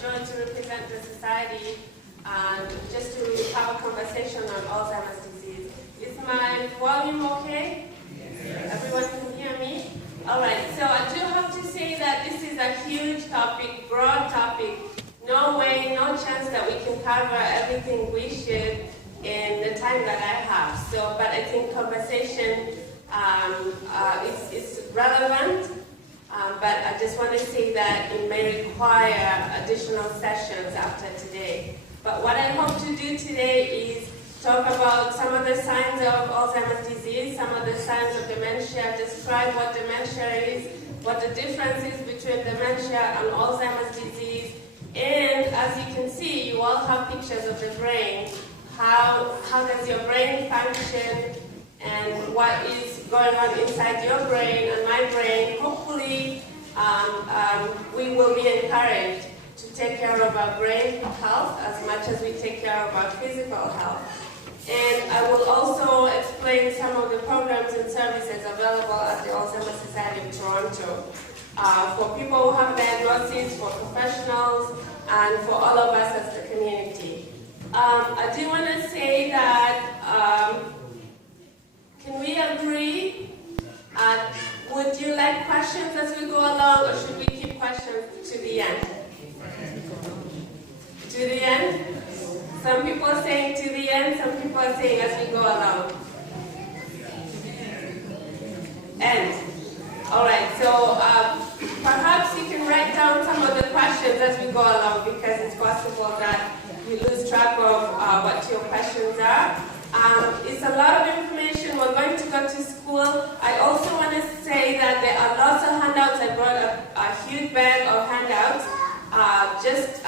joy to represent the society just to have a conversation on Alzheimer's disease. Is my volume okay? Yes. Everyone can hear me? All right, so I do have to say that this is a huge topic, broad topic. No way, no chance that we can cover everything we should in the time that I have. So, but I think conversation is relevant. But I just want to say that it may require additional sessions after today. But what I hope to do today is talk about some of the signs of Alzheimer's disease, some of the signs of dementia, describe what dementia is, what the difference is between dementia and Alzheimer's disease, and as you can see, you all have pictures of the brain. How does your brain function, and what is going on inside your brain and my brain. Hopefully, we will be encouraged to take care of our brain health as much as we take care of our physical health. And I will also explain some of the programs and services available at the Alzheimer's Society of Toronto for people who have diagnoses, for professionals, and for all of us as the community. I do want to say that can we agree? Would you like questions as we go along, or should we keep questions to the end? To the end? Some people are saying to the end, some people are saying as we go along. End. All right, so perhaps you can write down some of the questions as we go along, because it's possible that you lose track of what your questions are. It's a lot of information. We're going to go to school. I also want to say that there are lots of handouts. I brought a huge bag of handouts just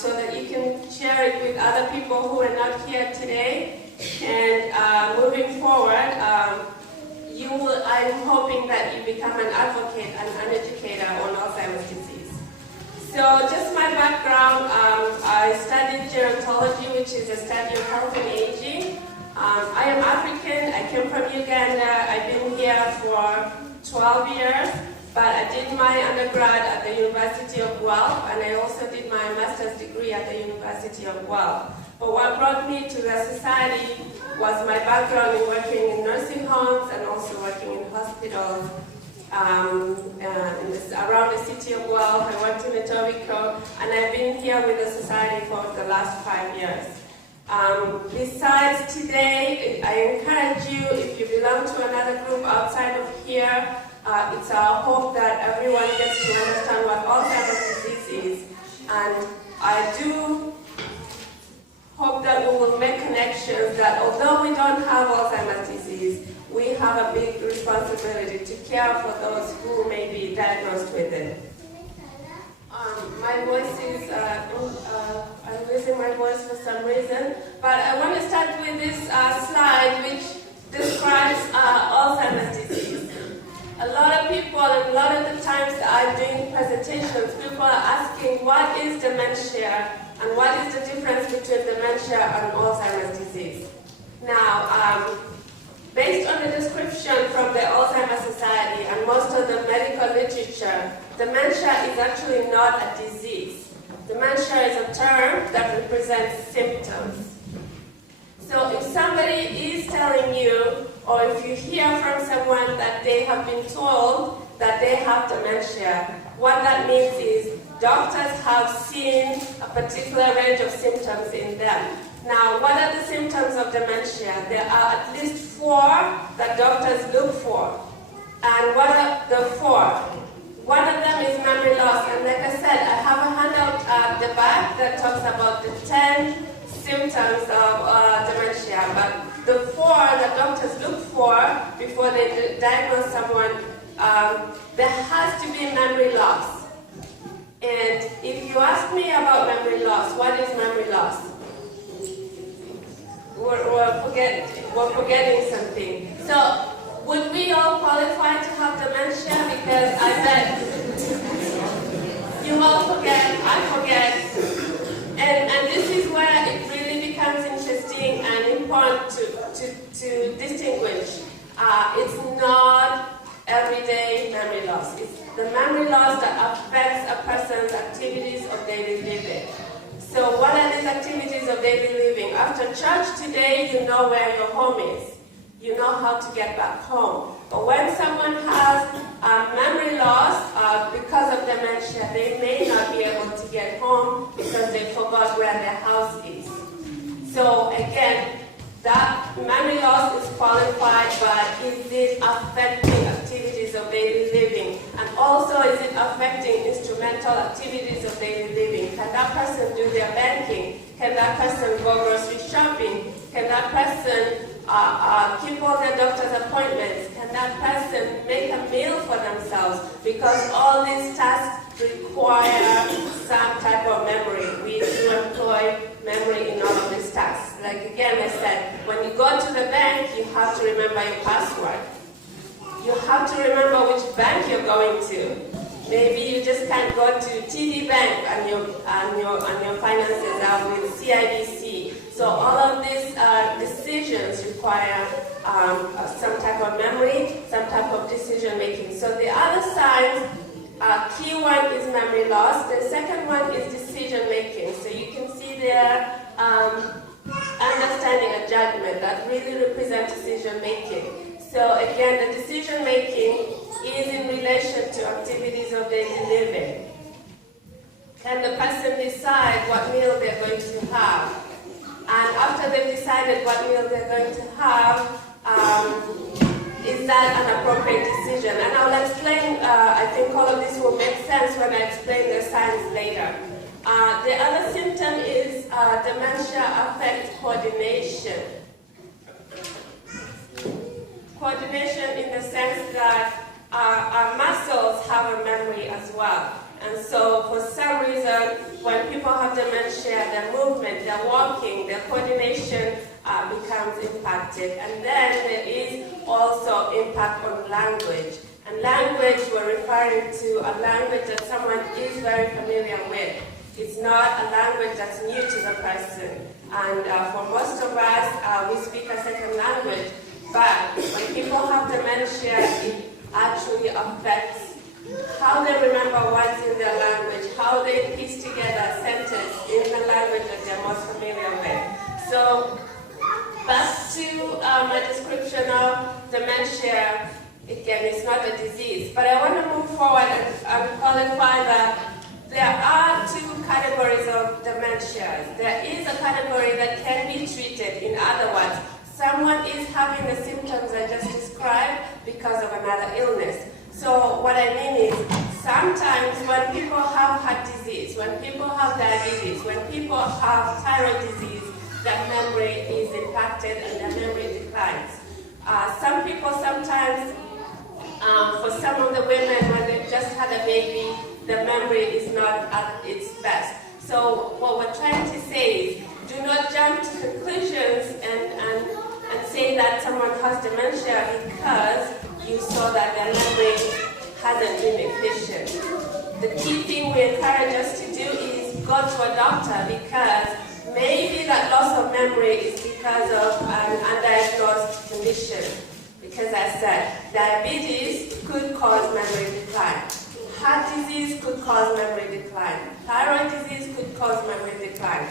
so that you can share it with other people who are not here today. And moving forward, I'm hoping that you become an advocate and an educator on Alzheimer's disease. So just my background, I studied gerontology, which is a study of health and aging. I am African. I came from Uganda. I've been here for 12 years, but I did my undergrad at the University of Guelph, and I also did my master's degree at the University of Guelph. But what brought me to the society was my background in working in nursing homes and also working in hospitals around the city of Guelph. I worked in Etobicoke, and I've been here with the society for the last 5 years. Besides today, I encourage you, if you belong to another group outside of here, it's our hope that everyone gets to understand what Alzheimer's disease is. And I do hope that we will make connections that although we don't have Alzheimer's disease, we have a big responsibility to care for those who may be diagnosed with it. My voice is, I'm losing my voice for some reason, but I want to start with this slide which describes Alzheimer's disease. A lot of people, and a lot of the times that I'm doing presentations, people are asking what is dementia and what is the difference between dementia and Alzheimer's disease. Now, based on the description from the Alzheimer's Society and most of the medical literature, dementia is actually not a disease. Dementia is a term that represents symptoms. So if somebody is telling you, or if you hear from someone that they have been told that they have dementia, what that means is doctors have seen a particular range of symptoms in them. Now, what are the symptoms of dementia? There are at least 4 that doctors look for. And what are the 4? One of them is memory loss. And like I said, I have a handout at the back that talks about the 10 symptoms of dementia. But the 4 that doctors look for before they diagnose someone, there has to be memory loss. And if you ask me about memory loss, what is memory loss? We're forgetting something. So, would we all qualify to have dementia? Because I bet you all forget, I forget. And this is where it really becomes interesting and important to distinguish. It's not everyday memory loss. It's the memory loss that affects a person's activities of of daily living. So what are these activities of daily living? After church today, you know where your home is. You know how to get back home. But when someone has memory loss because of dementia, they may not be able to get home because they forgot where their house is. So again, that memory loss is qualified by, is it affecting activities of daily living? And also, is it affecting instrumental activities of daily living? Can that person do their banking? Can that person go grocery shopping? Can that person keep all their doctor's appointments? Can that person make a meal for themselves? Because all these tasks require some type of memory. We do employ memory in all of these tasks. Like again, I said, when you go to the bank, you have to remember your password. You have to remember which bank you're going to. Maybe you just can't go to TD Bank and your finances are with CIBC. So all of these decisions require some type of memory, some type of decision making. So the other side, key one is memory loss. The second one is decision making. So you can see there understanding and judgment that really represent decision making. So again, the decision making is in relation to activities of daily living. Can the person decide what meal they're going to have? And after they've decided what meal they're going to have, is that an appropriate decision? And I'll explain, I think all of this will make sense when I explain the science later. The other symptom is dementia affects coordination. Coordination in the sense that our muscles have a memory as well. And so for some reason, when people have dementia, their movement, their walking, their coordination becomes impacted. And then there is also impact on language. And language, we're referring to a language that someone is very familiar with. It's not a language that's new to the person. And for most of us, we speak a second language. But when people have dementia, it actually affects how they remember words in their language, how they piece together a sentence in the language that they're most familiar with. So back to my description of dementia, again, it's not a disease. But I want to move forward and qualify that there are two categories of dementia. There is a category that can be treated. In other words, someone is having the symptoms I just described because of another illness. So what I mean is, sometimes when people have heart disease, when people have diabetes, when people have thyroid disease, their memory is impacted and their memory declines. Some people sometimes, for some of the women, when they've just had a baby, the memory is not at its best. So what we're trying to say is, do not jump to conclusions and say that someone has dementia because you saw that their memory hasn't been efficient. The key thing we encourage us to do is go to a doctor, because maybe that loss of memory is because of an undiagnosed condition. Because as I said, diabetes could cause memory decline. Heart disease could cause memory decline. Thyroid disease could cause memory decline.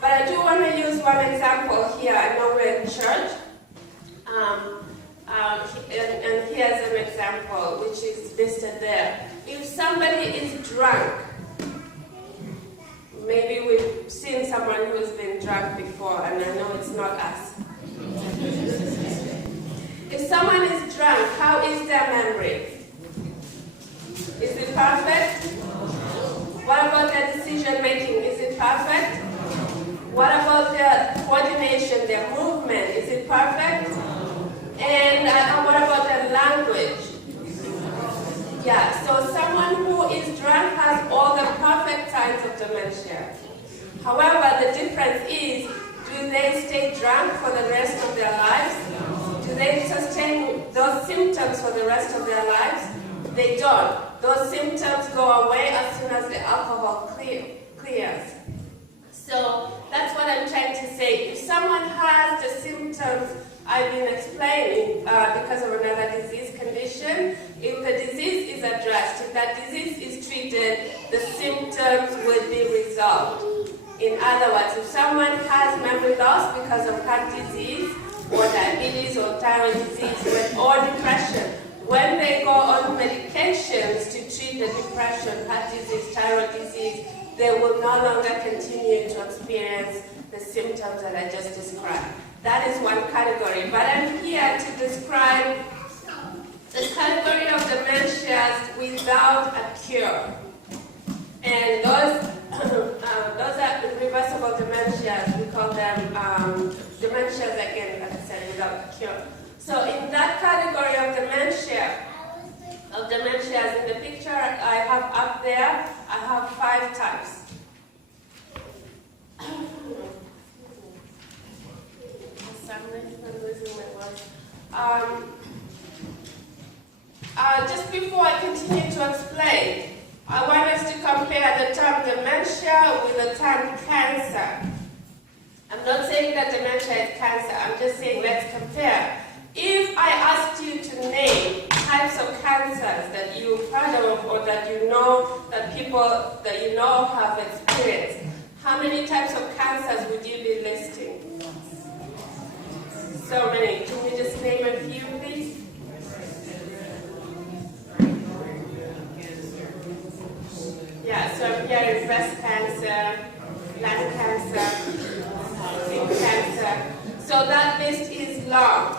But I do want to use one example here. I know we're in church. And here's an example which is listed there. If somebody is drunk, maybe we've seen someone who's been drunk before, and I know it's not us. If someone is drunk, how is their memory? Is it perfect? What about their decision making? Is it perfect? What about their coordination, their movement? Is it perfect? And what about their language? Yeah, so someone who is drunk has all the perfect signs of dementia. However, the difference is, do they stay drunk for the rest of their lives? Do they sustain those symptoms for the rest of their lives? They don't. Those symptoms go away as soon as the alcohol clears. So that's what I'm trying to say. If someone has the symptoms I've been explaining because of another disease condition, if the disease is addressed, if that disease is treated, the symptoms will be resolved. In other words, if someone has memory loss because of heart disease, or diabetes, or thyroid disease, or depression, when they go on medications to treat the depression, heart disease, thyroid disease, they will no longer continue to experience the symptoms that I just described. That is one category. But I'm here to describe the category of dementias without a cure. And those are reversible dementias. We call them dementias, again, as I said, without a cure. So in that category of dementias, in the picture I have up there, I have 5 types. Just before I continue to explain, I want us to compare the term dementia with the term cancer. I'm not saying that dementia is cancer, I'm just saying let's compare. If I asked you to name types of cancers that you've heard of or that you know that people that you know have experienced, how many types of cancers would you be listing? So many. Can you just name a few, please? Yeah, so I'm hearing breast cancer, lung cancer, skin cancer. So that list is long.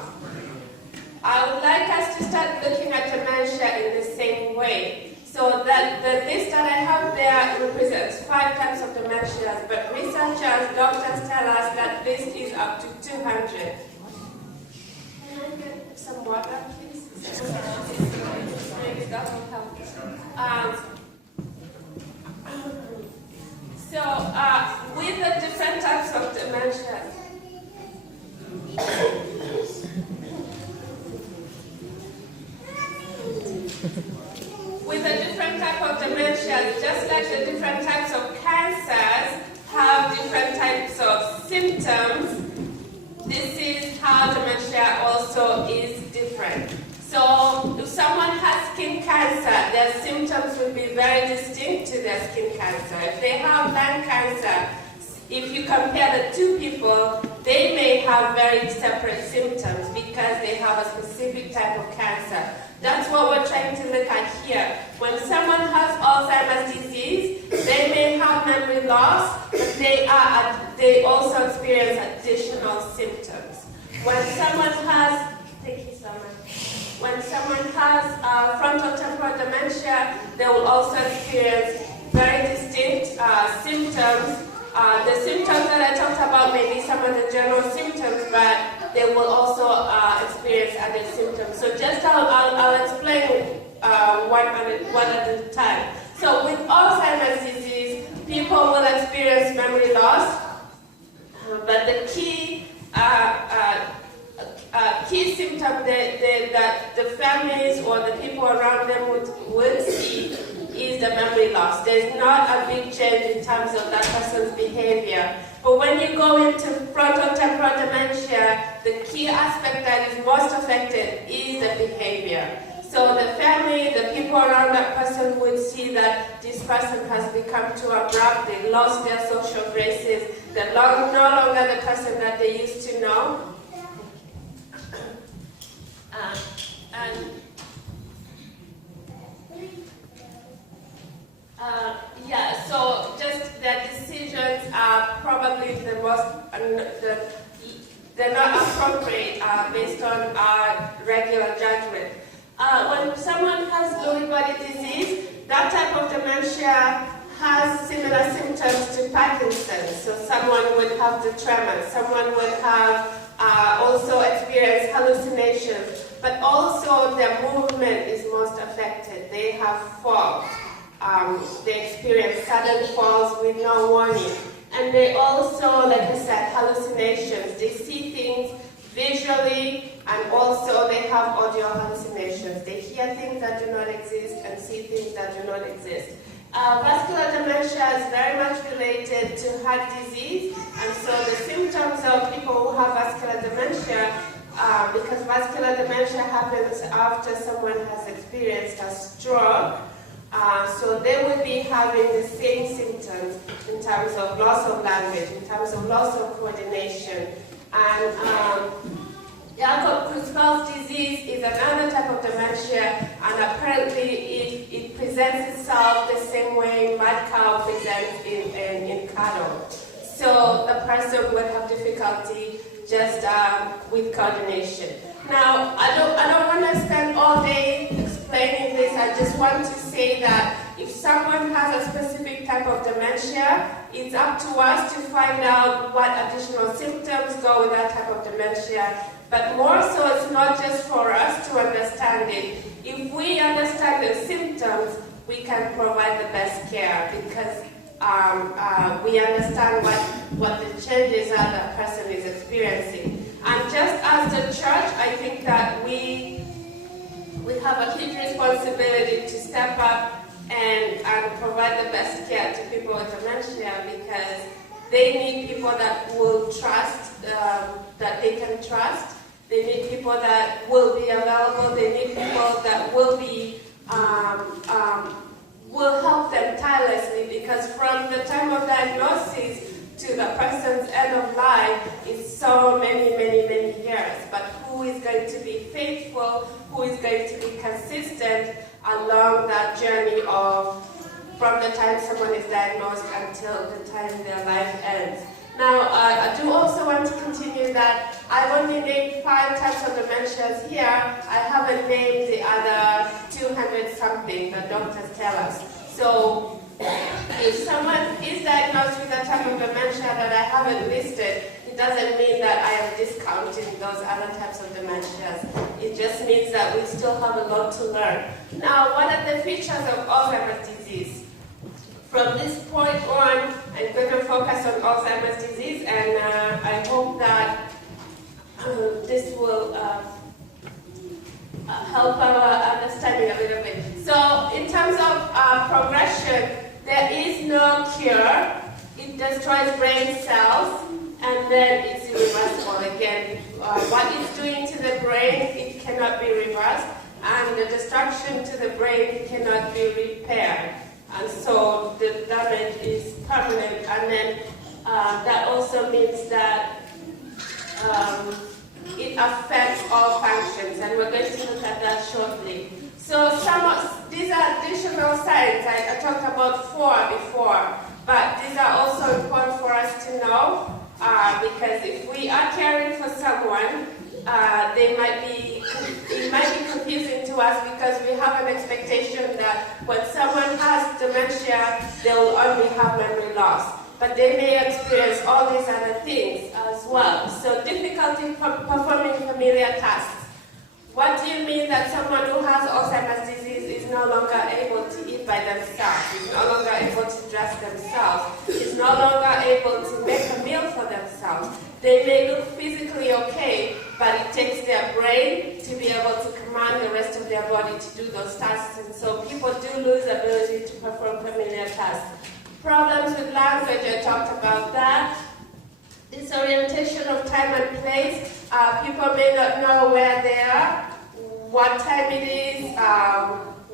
I would like us to start looking at dementia in the same way. So that the list that I have there represents 5 types of dementias, but researchers, doctors tell us that this is up to 200. Can I get some water, please? Maybe that will help. With the different types of dementia, just like the different types of cancers have different types of symptoms, this is how dementia also is different. So if someone has skin cancer, their symptoms will be very distinct to their skin cancer. If they have lung cancer, if you compare the two people, they may have very separate symptoms because they have a specific type of cancer. That's what we're trying to look at here. When someone has Alzheimer's disease, they may have memory loss, but they also experience additional symptoms. When someone has, thank you so much. When someone has frontotemporal dementia, they will also experience very distinct symptoms. The symptoms that I talked about may be some of the general symptoms, but they will also experience other symptoms. So just I'll explain one at a time. So with Alzheimer's disease, people will experience memory loss, but the key symptom that the families or the people around them would see is the memory loss. There's not a big change in terms of that person's behavior. But when you go into frontotemporal dementia, the key aspect that is most affected is the behavior. So the family, the people around that person would see that this person has become too abrupt, they lost their social graces, they're no longer the person that they used to know. So just their decisions are probably they're not appropriate based on our regular judgment. When someone has Lewy body disease, that type of dementia has similar symptoms to Parkinson's. So someone would have the tremors, someone would have also experience hallucinations, but also their movement is most affected. They have falls. They experience sudden falls with no warning. And they also, like I said, hallucinations. They see things visually, and also they have audio hallucinations. They hear things that do not exist and see things that do not exist. Vascular dementia is very much related to heart disease, and so the symptoms of people who have vascular dementia, because vascular dementia happens after someone has experienced a stroke, So they will be having the same symptoms in terms of loss of language, in terms of loss of coordination. And Jakob-Creutzfeldt's disease is another type of dementia, and apparently it presents itself the same way mad cow presents in cattle. So the person would have difficulty just with coordination. Now, I don't want to spend all day explaining this. I just want to say that if someone has a specific type of dementia, it's up to us to find out what additional symptoms go with that type of dementia. But more so, it's not just for us to understand it. If we understand the symptoms, we can provide the best care because we understand what the changes are that person is experiencing. And just as the church, I think that we have a huge responsibility to step up and provide the best care to people with dementia because they need people that will trust, that they can trust. They need people that will be available. They need people that will be will help them tirelessly because from the time of diagnosis to the person's end of life is so many years. But who is going to be faithful? Who is going to be consistent along that journey of from the time someone is diagnosed until the time their life ends? Now, I do also want to continue that I've only named 5 types of dementias here. I haven't named the other 200 something that doctors tell us. So, if someone is diagnosed with a type of dementia that I haven't listed, it doesn't mean that I am discounting those other types of dementias. It just means that we still have a lot to learn. Now, what are the features of Alzheimer's disease? From this point on, I'm going to focus on Alzheimer's disease, and I hope that this will help our understanding a little bit. So, in terms of progression, there is no cure. It destroys brain cells, and then it's irreversible. Again, what it's doing to the brain, it cannot be reversed, and the destruction to the brain cannot be repaired. And so the damage is permanent, and then that also means that it affects all functions, and we're going to look at that shortly. So these are additional signs. I talked about 4 before, but these are also important for us to know because if we are caring for someone, it might be confusing to us because we have an expectation that when someone has dementia, they'll only have memory loss. But they may experience all these other things as well. So difficulty performing familiar tasks. What do you mean that someone who has Alzheimer's disease is no longer able to eat by themselves, is no longer able to dress themselves, is no longer able to make a meal for themselves? They may look physically okay, but it takes their brain to be able to command the rest of their body to do those tasks. And so people do lose the ability to perform familiar tasks. Problems with language, I talked about that. Disorientation of time and place. People may not know where they are, what time it is,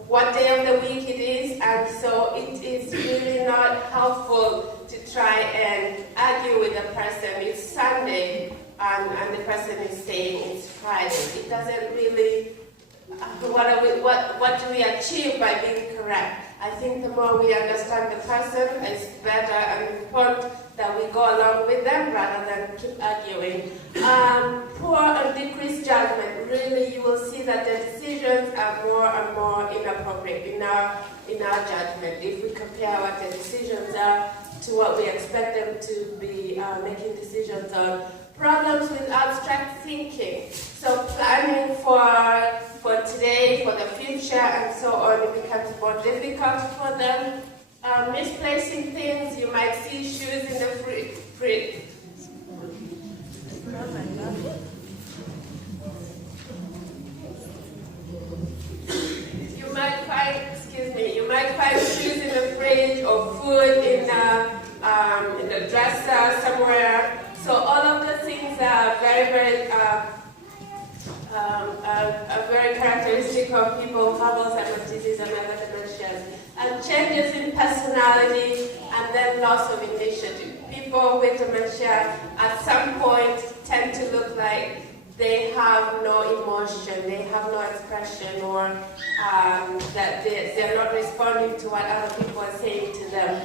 what day of the week it is, and so it is really not helpful to try and argue with a person. It's Sunday, and the person is saying it's Friday. It doesn't really, what do we achieve by being correct? I think the more we understand the person, it's better and important that we go along with them rather than keep arguing. Poor and decreased judgment. Really, you will see that the decisions are more and more inappropriate in our judgment. If we compare what the decisions are to what we expect them to be making decisions on. Problems with abstract thinking. So planning for today, for the future, and so on, it becomes more difficult for them. Misplacing things, you might see shoes in the fridge. You might find shoes in the fridge or food in the dresser somewhere. So all of the things are very characteristic of people who have Alzheimer's disease and other dementias. changes in personality, and then loss of initiative. People with dementia at some point tend to look like they have no emotion, they have no expression, or that they're not responding to what other people are saying to them.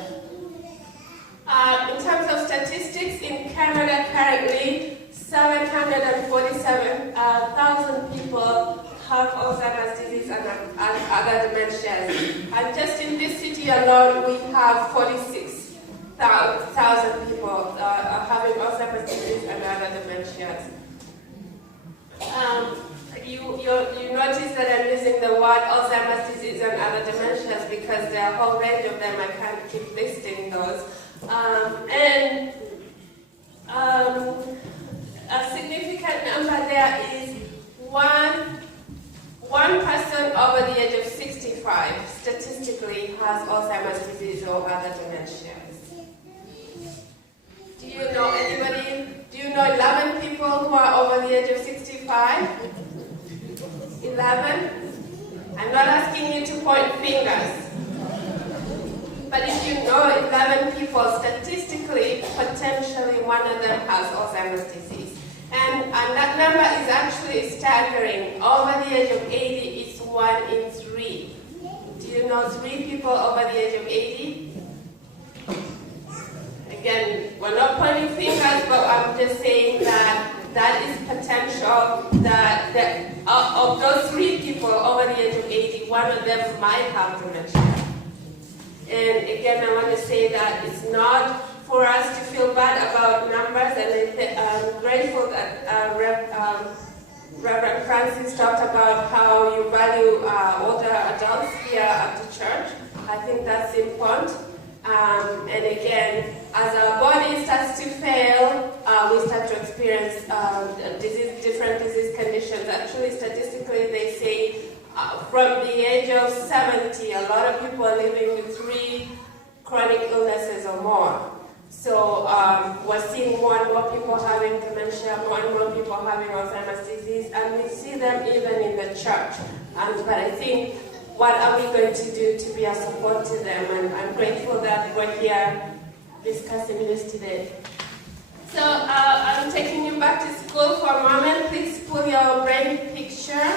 In terms of statistics, in Canada currently, 747,000 people have Alzheimer's disease and other dementias. And just in this city alone, we have 46,000 people having Alzheimer's disease and other dementias. You notice that I'm using the word Alzheimer's disease and other dementias because there are a whole range of them. I can't keep listing those. A significant number there is one person over the age of 65 statistically has Alzheimer's disease or other dementias. Do you know anybody? Do you know 11 people who are over the age of 65? 11? I'm not asking you to point fingers. But if you know 11 people, statistically, potentially one of them has Alzheimer's disease. And that number is actually staggering. Over the age of 80, it's 1 in 3. Do you know 3 people over the age of 80? Again, we're not pointing fingers, but I'm just saying that is potential that of those 3 people over the age of 80, one of them might have dementia. And again, I want to say that it's not for us to feel bad about numbers, and I'm grateful that Reverend Francis talked about how you value older adults here at the church. I think that's important. And again, as our body starts to fail, we start to experience different disease conditions. Actually, statistically, they say from the age of 70, a lot of people are living with 3 chronic illnesses or more. So we're seeing more and more people having dementia, more and more people having Alzheimer's disease, and we see them even in the church. But I think, what are we going to do to be a support to them? And I'm grateful that we're here discussing this today. So I'm taking you back to school for a moment. Please pull your brain picture.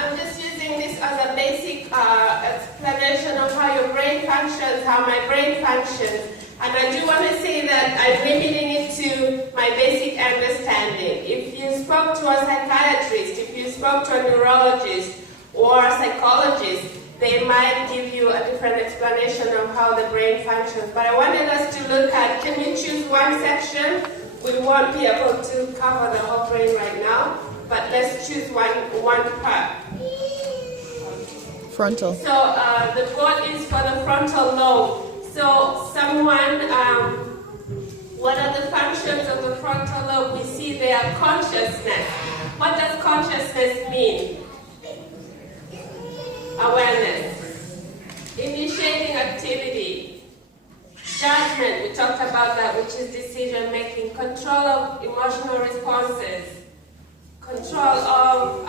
I'm just using this as a basic explanation of how your brain functions, how my brain functions. And I do want to say that I'm limiting it to my basic understanding. If you spoke to a psychiatrist, if you spoke to a neurologist or a psychologist, they might give you a different explanation of how the brain functions. But I wanted us to look at, can you choose one section? We won't be able to cover the whole brain right now, but let's choose one part. Frontal. So the board is for the frontal lobe. So what are the functions of the frontal lobe? We see their consciousness. What does consciousness mean? Awareness. Initiating activity. Judgment, we talked about that, which is decision making. Control of emotional responses. Control of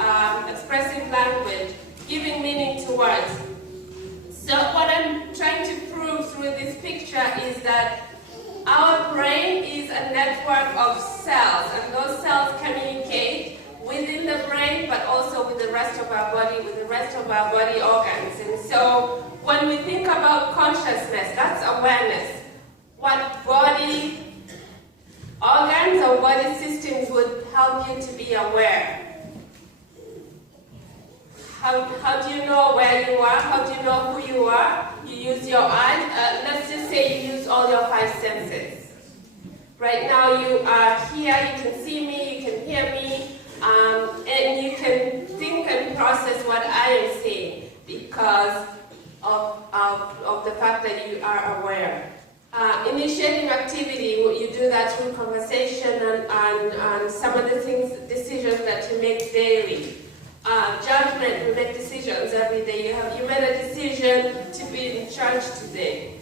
expressive language. Giving meaning to words. So what I'm trying to prove through this picture is that our brain is a network of cells, and those cells communicate within the brain, but also with the rest of our body, with the rest of our body organs. And so when we think about consciousness, that's awareness. What body organs or body systems would help you to be aware? How do you know where you are? How do you know who you are? You use your eyes. Let's just say you use all your 5 senses. Right now you are here, you can see me, you can hear me, and you can think and process what I am saying because of the fact that you are aware. Initiating activity, you do that through conversation and some of the decisions that you make daily. Judgment, you make decisions every day. You made a decision to be in church today.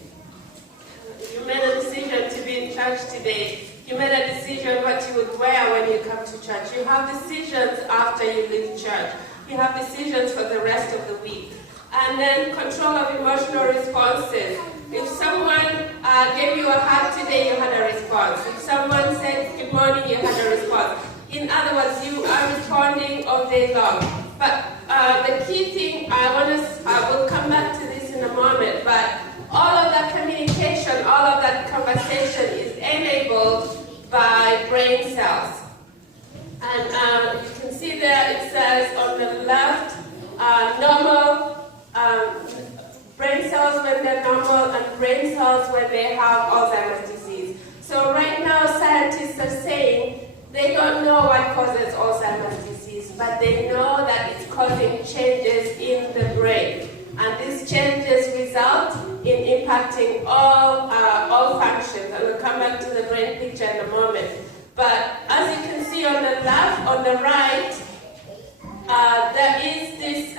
You made a decision to be in church today. You made a decision what you would wear when you come to church. You have decisions after you leave church. You have decisions for the rest of the week. And then control of emotional responses. If someone gave you a hug today, you had a response. If someone said good morning, you had a response. In other words, you are responding all day long. But the key thing, I will come back to this in a moment, but all of that communication, all of that conversation is enabled by brain cells. And you can see there it says on the left, normal brain cells when they're normal and brain cells when they have Alzheimer's disease. So right now scientists are saying they don't know what causes Alzheimer's disease, but they know that it's causing changes in the brain. And these changes result in impacting all functions. And we'll come back to the brain picture in a moment. But as you can see on the left, on the right, there is this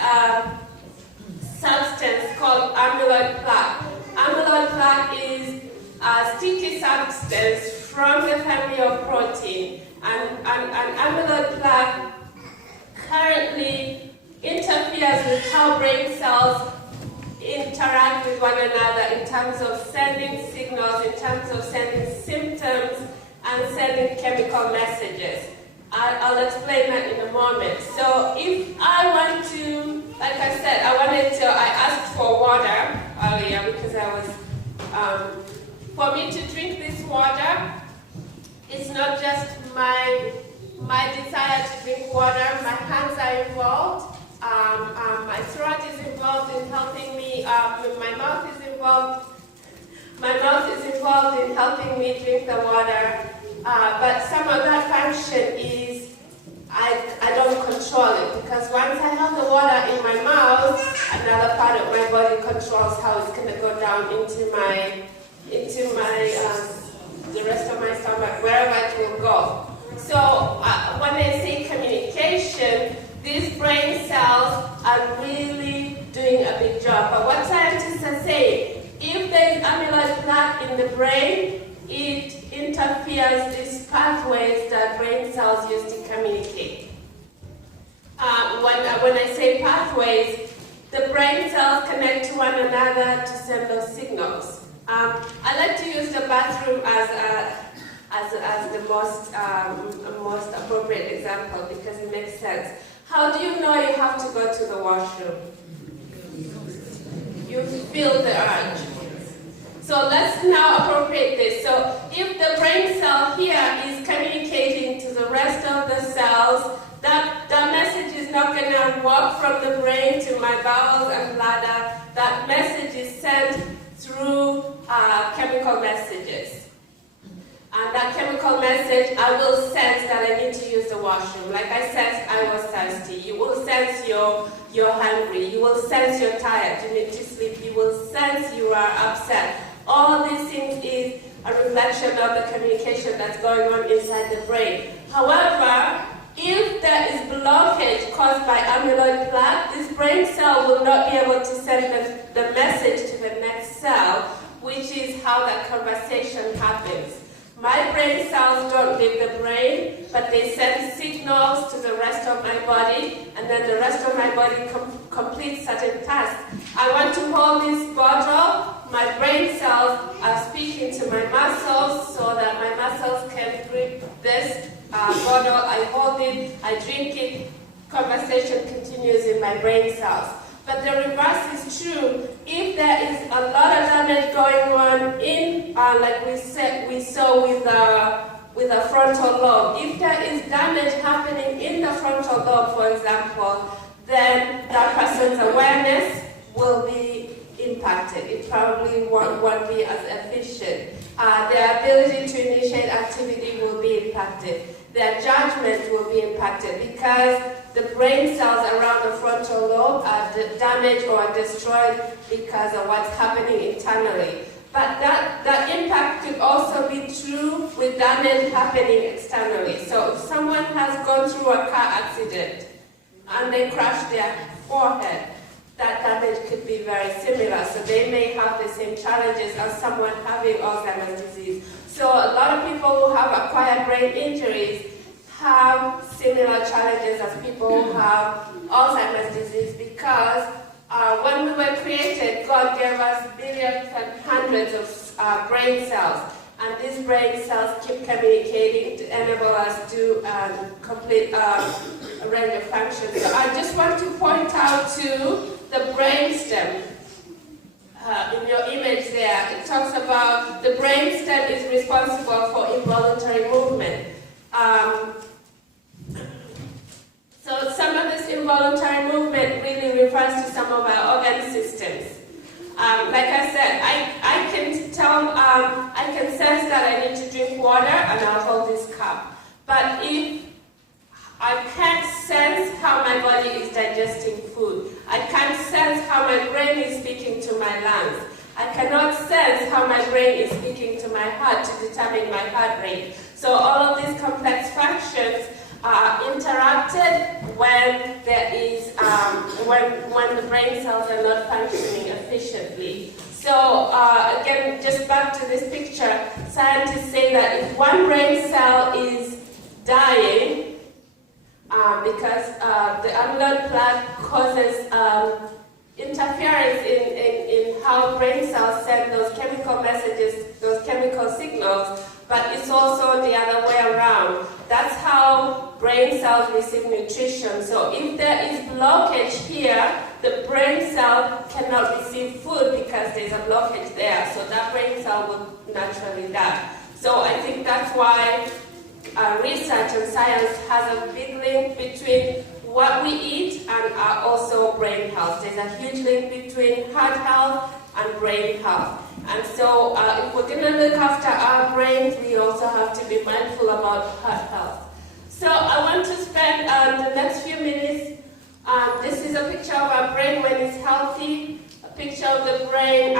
substance called amyloid plaque. Amyloid plaque is a sticky substance from the family of protein. And amyloid plaque currently interferes with how brain cells interact with one another in terms of sending signals, in terms of sending symptoms, and sending chemical messages. I'll explain that in a moment. So if I want to, like I said, I asked for water earlier because for me to drink this water, it's not just my desire to drink water, my hands are involved, my throat is involved in helping me, my mouth is involved in helping me drink the water, but some of that function is, I don't control it, because once I have the water in my mouth, another part of my body controls how it's going to go down into my the rest of my stomach, wherever it will go. So when I say communication, these brain cells are really doing a big job. But what scientists are saying, if there is amyloid plaque in the brain, it interferes these pathways that brain cells use to communicate. When I say pathways, the brain cells connect to one another to send those signals. I like to use the bathroom as the most appropriate example because it makes sense. How do you know you have to go to the washroom? You feel the urge. So let's now appropriate this. So if the brain cell here is communicating to the rest of the cells, that message is not going to walk from the brain to my bowels and bladder. That message is sent through chemical messages. And that chemical message, I will sense that I need to use the washroom. Like I sensed I was thirsty. You will sense you're hungry. You will sense you're tired. You need to sleep. You will sense you are upset. All these things is a reflection of the communication that's going on inside the brain. However, if there is blockage caused by amyloid plaque, this brain cell will not be able to send the message to the next cell, which is how that conversation happens. My brain cells don't leave the brain, but they send signals to the rest of my body, and then the rest of my body completes certain tasks. I want to hold this bottle. My brain cells are speaking to my muscles so that my muscles can grip this bottle. I hold it, I drink it. Conversation continues in my brain cells. But the reverse is true. If there is a lot of damage going on in, like we saw with the frontal lobe, if there is damage happening in the frontal lobe, for example, then that person's awareness will be impacted. It probably won't be as efficient. Their ability to initiate activity will be impacted. Their judgment will be impacted because the brain cells around the frontal lobe are damaged or destroyed because of what's happening internally. But that impact could also be true with damage happening externally. So if someone has gone through a car accident and they crashed their forehead, that damage could be very similar. So they may have the same challenges as someone having Alzheimer's disease. So a lot of people who have acquired brain injuries have similar challenges as people who have Alzheimer's disease, because when we were created, God gave us billions and hundreds of brain cells. And these brain cells keep communicating to enable us to complete a range of functions. So I just want to point out to the brain stem. In your image there, it talks about the brain stem is responsible for involuntary movement. So some of this involuntary movement really refers to some of our organ systems. Like I said, I can tell, I can sense that I need to drink water and I'll hold this cup. But if I can't sense how my body is digesting food, I can't sense how my brain is speaking to my lungs, I cannot sense how my brain is speaking to my heart to determine my heart rate. So all of these complex functions are interrupted when there is when the brain cells are not functioning efficiently. So again, just back to this picture, scientists say that if one brain cell is dying because the amyloid plaque causes interference in how brain cells send those chemical messages, those chemical signals, but it's also the other way around. That's how brain cells receive nutrition. So if there is blockage here, the brain cell cannot receive food because there's a blockage there. So that brain cell will naturally die. So I think that's why research and science has a big link between what we eat and also brain health. There's a huge link between heart health and brain health. And so if we're going to look after our brains, we also have to be mindful about heart health. So I want to spend the next few minutes, this is a picture of our brain when it's healthy, a picture of the brain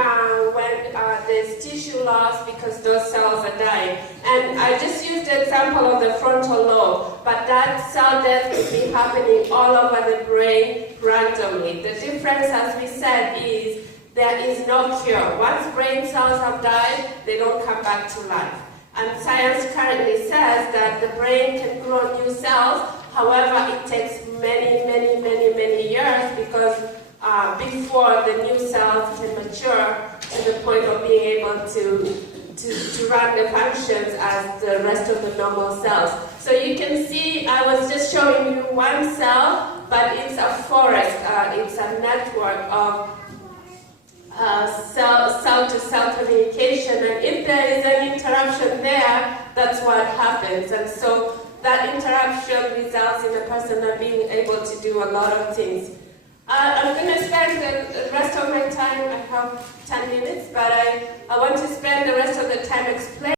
when there's tissue loss because those cells are dying. And I just used the example of the frontal lobe, but that cell death could be happening all over the brain randomly. The difference, as we said, is there is no cure. Once brain cells have died, they don't come back to life. And science currently says that the brain can grow new cells. However, it takes many years because before the new cells can mature to the point of being able to run the functions as the rest of the normal cells. So you can see, I was just showing you one cell, but it's a forest. It's a network of cell-to-cell communication, and if there is an interruption there, that's what happens. And so that interruption results in a person not being able to do a lot of things. I'm going to spend the rest of my time, I have 10 minutes, but I want to spend the rest of the time explaining